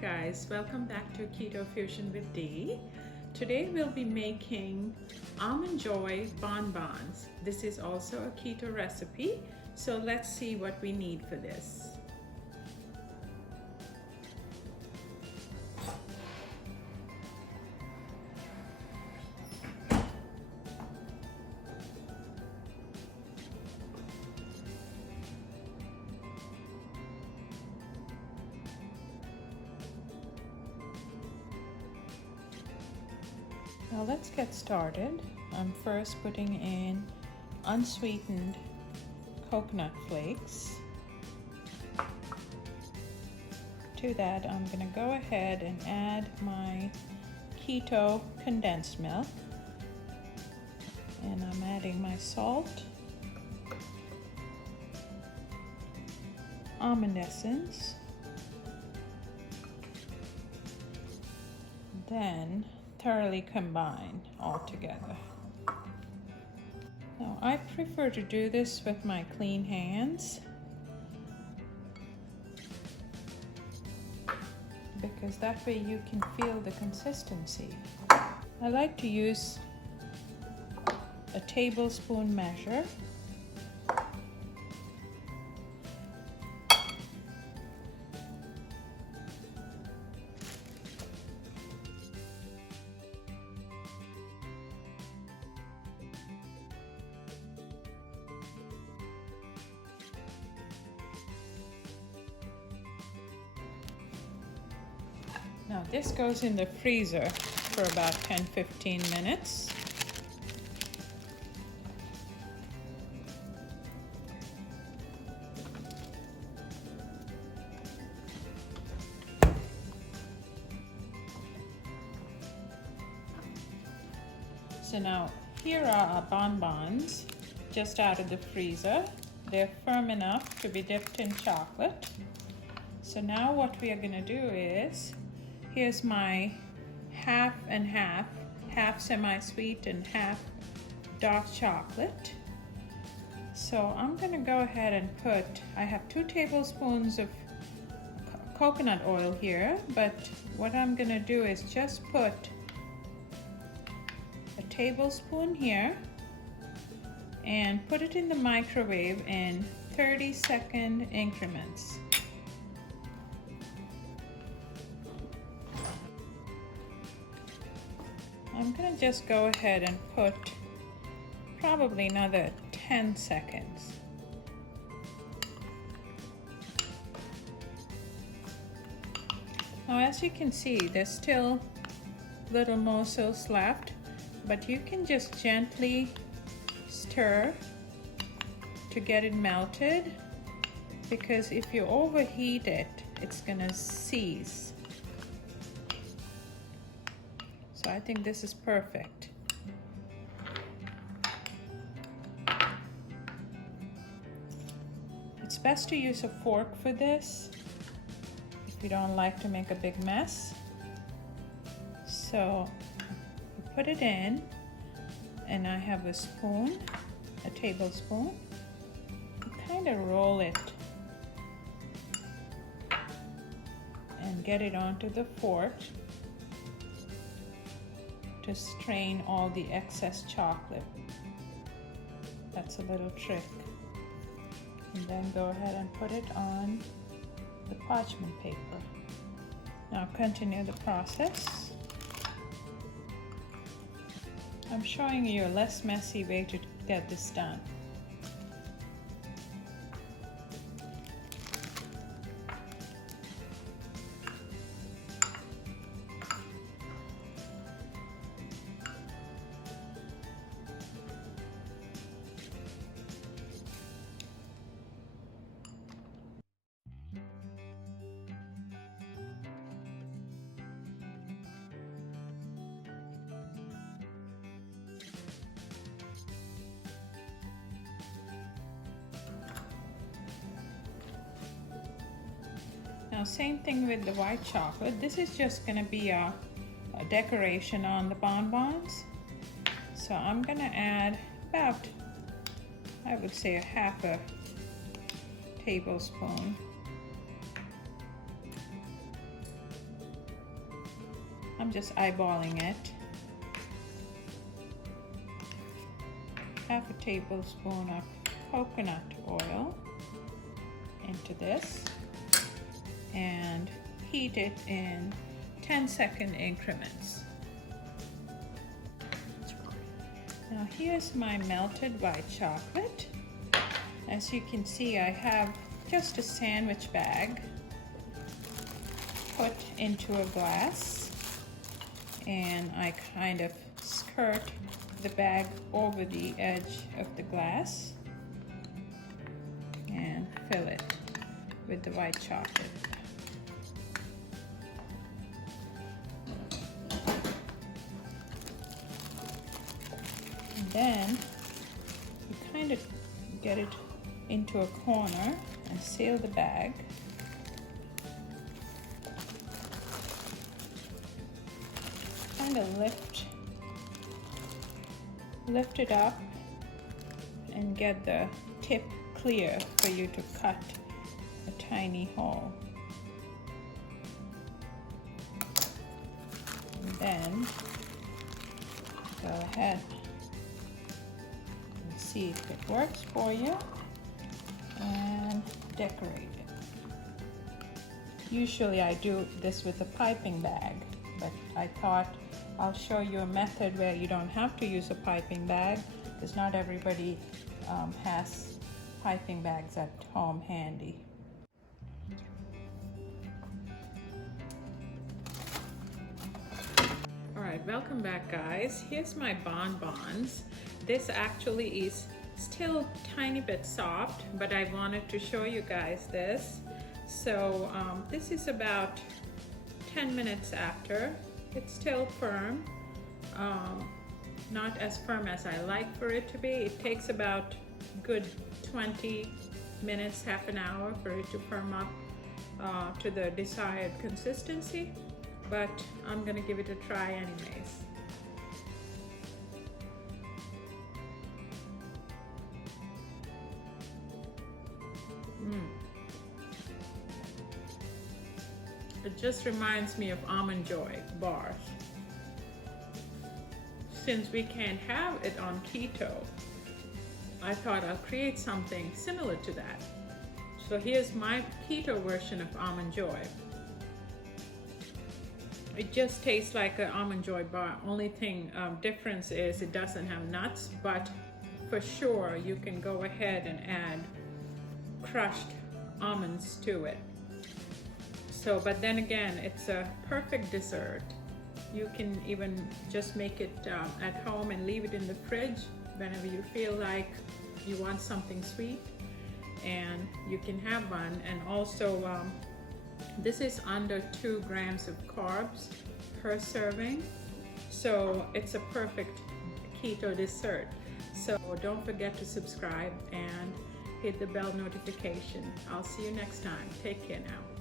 guys, welcome back to Keto Fusion with Dee. Today we'll be making Almond Joy bonbons. This is also a keto recipe, so let's see what we need for this. Now let's get started. I'm first putting in unsweetened coconut flakes. To that, I'm going to go ahead and add my Keto condensed milk. And I'm adding my salt, almond essence, then thoroughly combine all together. Now I prefer to do this with my clean hands because that way you can feel the consistency. I like to use a tablespoon measure. Now this goes in the freezer for about 10-15 minutes. So now here are our bonbons just out of the freezer. They're firm enough to be dipped in chocolate. So now what we are going to do is, here's my half and half semi-sweet and half dark chocolate. So I'm going to go ahead and put, I have 2 tablespoons of coconut oil here, but what I'm going to do is just put a tablespoon here and put it in the microwave in 30-second increments. I'm going to just go ahead and put probably another 10 seconds. Now as you can see, there's still little morsels left, but you can just gently stir to get it melted, because if you overheat it, it's going to seize. So I think this is perfect. It's best to use a fork for this if you don't like to make a big mess. So you put it in, and I have a spoon, a tablespoon. You kind of roll it and get it onto the fork to strain all the excess chocolate. That's a little trick. And then go ahead and put it on the parchment paper. Now continue the process. I'm showing you a less messy way to get this done. Now same thing with the white chocolate. This is just going to be a decoration on the bonbons. So I'm going to add about, I would say, a half a tablespoon I'm just eyeballing it. Half a tablespoon of coconut oil into this and heat it in 10-second increments. Now here's my melted white chocolate. As you can see, I have just a sandwich bag put into a glass, and I kind of skirt the bag over the edge of the glass and fill it with the white chocolate. And then you kind of get it into a corner and seal the bag. Kind of lift it up and get the tip clear for you to cut a tiny hole. And then go ahead and see if it works for you and decorate it. Usually I do this with a piping bag, but I thought I'll show you a method where you don't have to use a piping bag, because not everybody has piping bags at home handy. Alright, welcome back guys. Here's my bonbons. This actually is still tiny bit soft, but I wanted to show you guys this. So this is about 10 minutes after. It's still firm, not as firm as I like for it to be. It takes about good 20 minutes, half an hour for it to firm up to the desired consistency, but I'm gonna give it a try anyways. It just reminds me of Almond Joy bars. Since we can't have it on keto, I thought I'll create something similar to that. So here's my keto version of Almond Joy. It just tastes like an Almond Joy bar. Only thing difference is it doesn't have nuts, but for sure you can go ahead and add crushed almonds to it. So, but then again, it's a perfect dessert. You can even just make it at home and leave it in the fridge whenever you feel like you want something sweet, and you can have one. And also, this is under 2 grams of carbs per serving, so it's a perfect keto dessert. So don't forget to subscribe and hit the bell notification. I'll see you next time. Take care now.